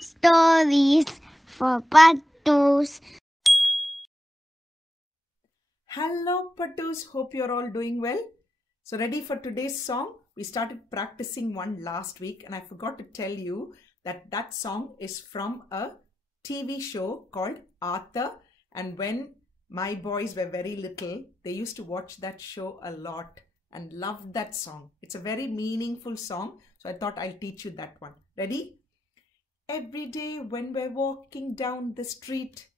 Stories for Pattus. Hello Pattus, hope you're all doing well. So ready for today's song? We started practicing one last week and I forgot to tell you that that song is from a TV show called Arthur, and when my boys were very little, they used to watch that show a lot and loved that song. It's a very meaningful song, so I thought I'll teach you that one. Ready? Every day when we're walking down the street,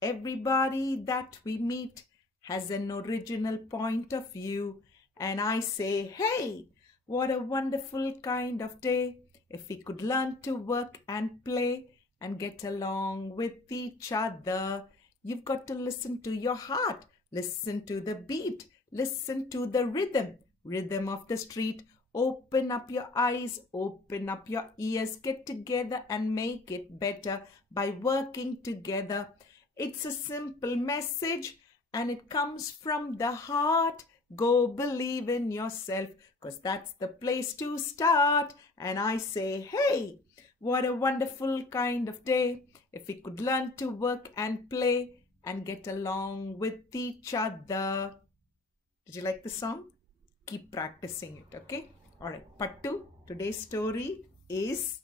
everybody that we meet has an original point of view. And I say, hey, what a wonderful kind of day. If we could learn to work and play and get along with each other. You've got to listen to your heart. Listen to the beat. Listen to the rhythm of the street. Open up your eyes, open up your ears, get together and make it better by working together. It's a simple message and it comes from the heart. Go believe in yourself, 'cause that's the place to start. And I say, hey, what a wonderful kind of day. If we could learn to work and play and get along with each other. Did you like the song? Keep practicing it, okay? All right, Pattu, today's story is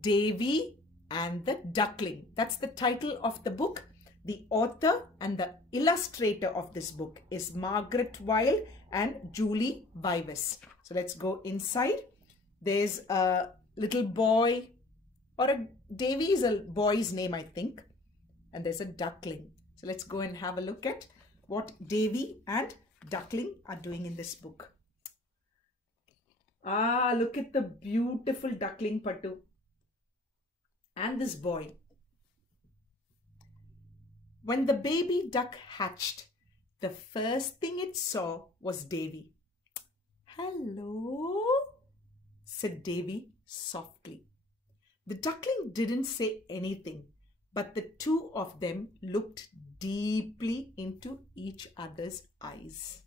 Davy and the Duckling. That's the title of the book. The author and the illustrator of this book is Margaret Wild and Julie Vivas. So let's go inside. There's a little boy, or Davy is a boy's name, I think. And there's a duckling. So let's go and have a look at what Davy and Duckling are doing in this book. Ah, look at the beautiful duckling, Pattu. And this boy. When the baby duck hatched, the first thing it saw was Davy. Hello, said Davy softly. The duckling didn't say anything, but the two of them looked deeply into each other's eyes.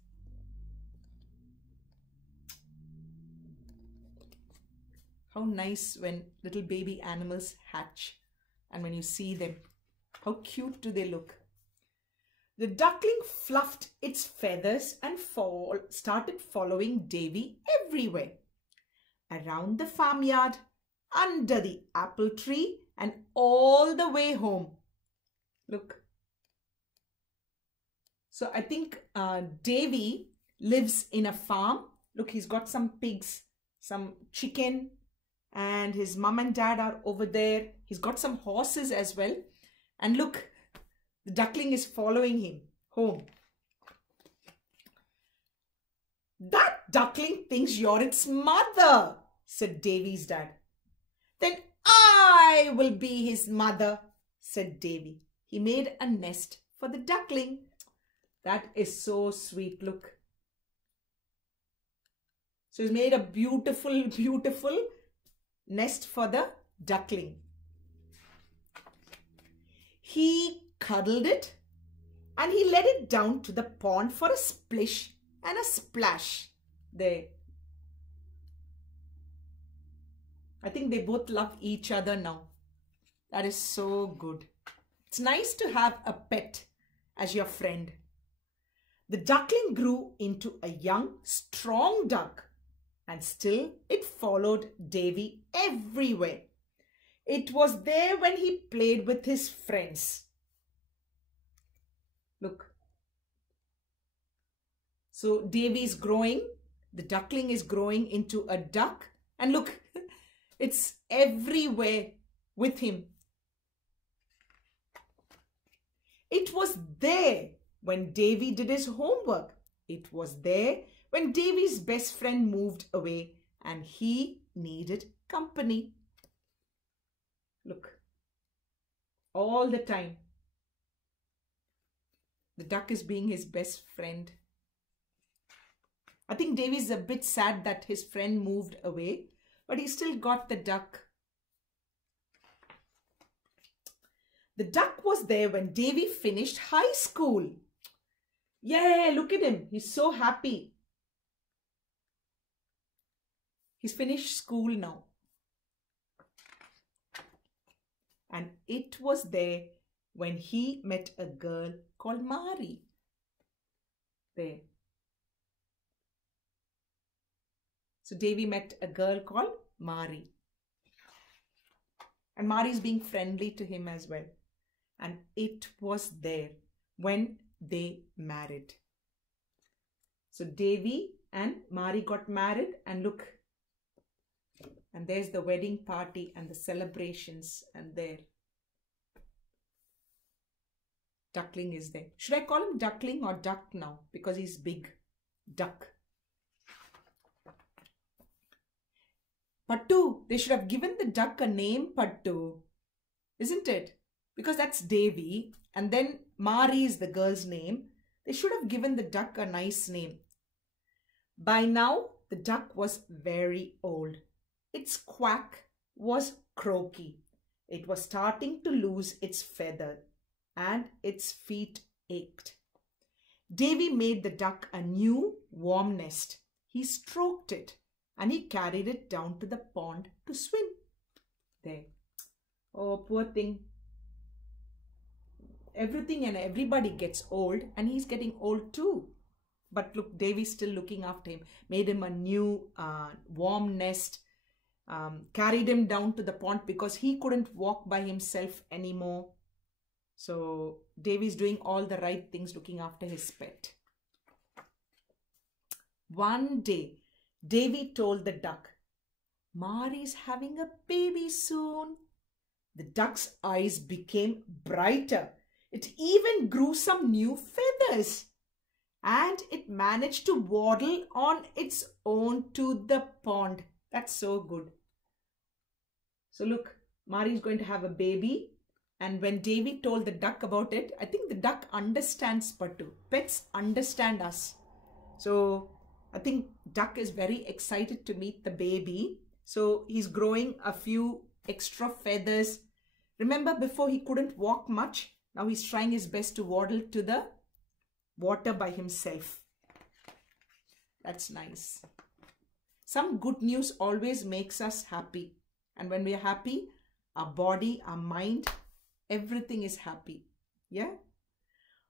How nice when little baby animals hatch, and when you see them, how cute do they look. The duckling fluffed its feathers and started following Davy everywhere. Around the farmyard, under the apple tree, and all the way home. Look. So I think Davy lives in a farm. Look, he's got some pigs, some chicken, and his mom and dad are over there. He's got some horses as well. And look, the duckling is following him home. That duckling thinks you're its mother, said Davy's dad. Then I will be his mother, said Davy. He made a nest for the duckling. That is so sweet, look. So he's made a beautiful, beautiful nest for the duckling. He cuddled it and he let it down to the pond for a splish and a splash. There. I think they both love each other now. That is so good. It's nice to have a pet as your friend. The duckling grew into a young, strong duck, and still it followed Davy everywhere. It was there when he played with his friends. Look. So Davy is growing. The duckling is growing into a duck. And look, it's everywhere with him. It was there when Davy did his homework. It was there when Davy's best friend moved away and he needed company. Look, all the time, the duck is being his best friend. I think Davy's a bit sad that his friend moved away, but he still got the duck. The duck was there when Davy finished high school. Yeah, look at him. He's so happy. He's finished school now. And it was there when he met a girl called Mari. There. So Davy met a girl called Mari. And Mari is being friendly to him as well. And it was there when they married. So Davy and Mari got married, and look. And there's the wedding party and the celebrations, and there. Duckling is there. Should I call him Duckling or Duck now? Because he's big. Duck. Pattu. They should have given the duck a name, Pattu. Isn't it? Because that's Davy. And then Mari is the girl's name. They should have given the duck a nice name. By now, the duck was very old. Its quack was croaky. It was starting to lose its feather, and its feet ached. Davy made the duck a new warm nest. He stroked it, and he carried it down to the pond to swim. There. Oh, poor thing. Everything and everybody gets old, and he's getting old too. But look, Davy's still looking after him. Made him a new warm nest. Carried him down to the pond because he couldn't walk by himself anymore. So Davy's doing all the right things, looking after his pet. One day, Davy told the duck, "Mari's having a baby soon." The duck's eyes became brighter. It even grew some new feathers. And it managed to waddle on its own to the pond. That's so good. So look, Mari is going to have a baby. And when Davy told the duck about it, I think the duck understands Pattu. Pets understand us. So I think duck is very excited to meet the baby. So he's growing a few extra feathers. Remember, before he couldn't walk much. Now he's trying his best to waddle to the water by himself. That's nice. Some good news always makes us happy. And when we are happy, our body, our mind, everything is happy. Yeah?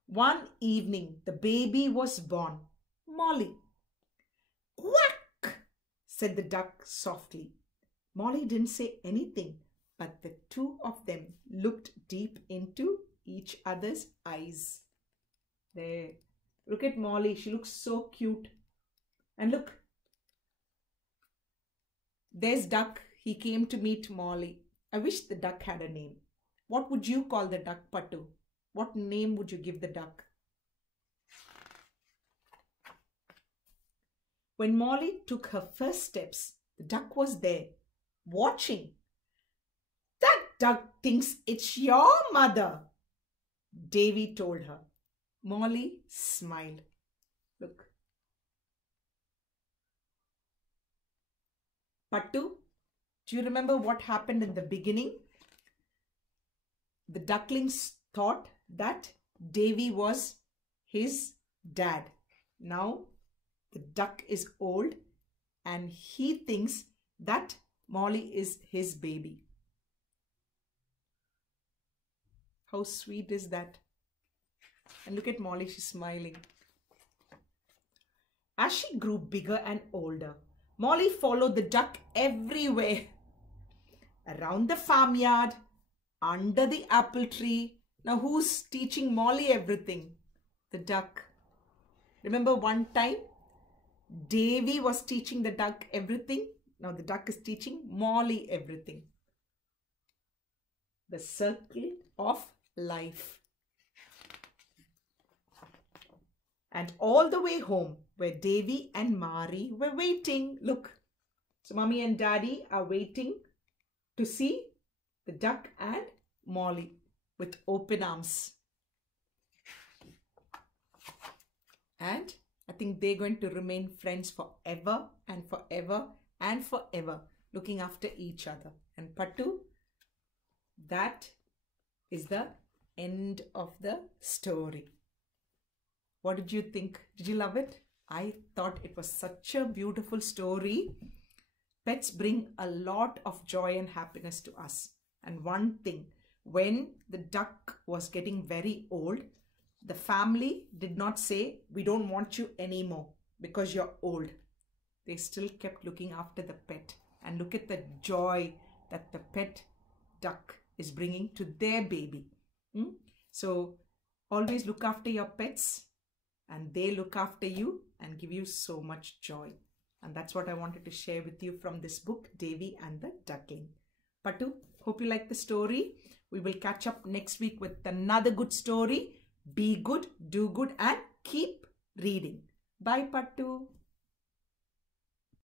One evening, the baby was born. Molly. "Quack!" said the duck softly. Molly didn't say anything, but the two of them looked deep into each other's eyes. There. Look at Molly. She looks so cute. And look. There's Duck. He came to meet Molly. I wish the duck had a name. What would you call the duck, Pattu? What name would you give the duck? When Molly took her first steps, the duck was there, watching. "That duck thinks it's your mother," Davy told her. Molly smiled. Look. Pattu, do you remember what happened in the beginning? The ducklings thought that Davy was his dad. Now the duck is old and he thinks that Molly is his baby. How sweet is that? And look at Molly, she's smiling. As she grew bigger and older, Molly followed the duck everywhere. Around the farmyard, under the apple tree. Now who's teaching Molly everything? The duck. Remember one time, Davy was teaching the duck everything. Now the duck is teaching Molly everything. The circle of life. And all the way home, where Davy and Mari were waiting. Look, so Mummy and Daddy are waiting to see the duck and Molly with open arms. And I think they're going to remain friends forever and forever and forever, looking after each other. And Pattu, that is the end of the story. What did you think? Did you love it? I thought it was such a beautiful story. Pets bring a lot of joy and happiness to us. And one thing, when the duck was getting very old, the family did not say, we don't want you anymore because you're old. They still kept looking after the pet, and look at the joy that the pet duck is bringing to their baby. So always look after your pets, and they look after you and give you so much joy. And that's what I wanted to share with you from this book, Davy and the Duckling. Pattu, hope you like the story. We will catch up next week with another good story. Be good, do good, and keep reading. Bye, Pattu.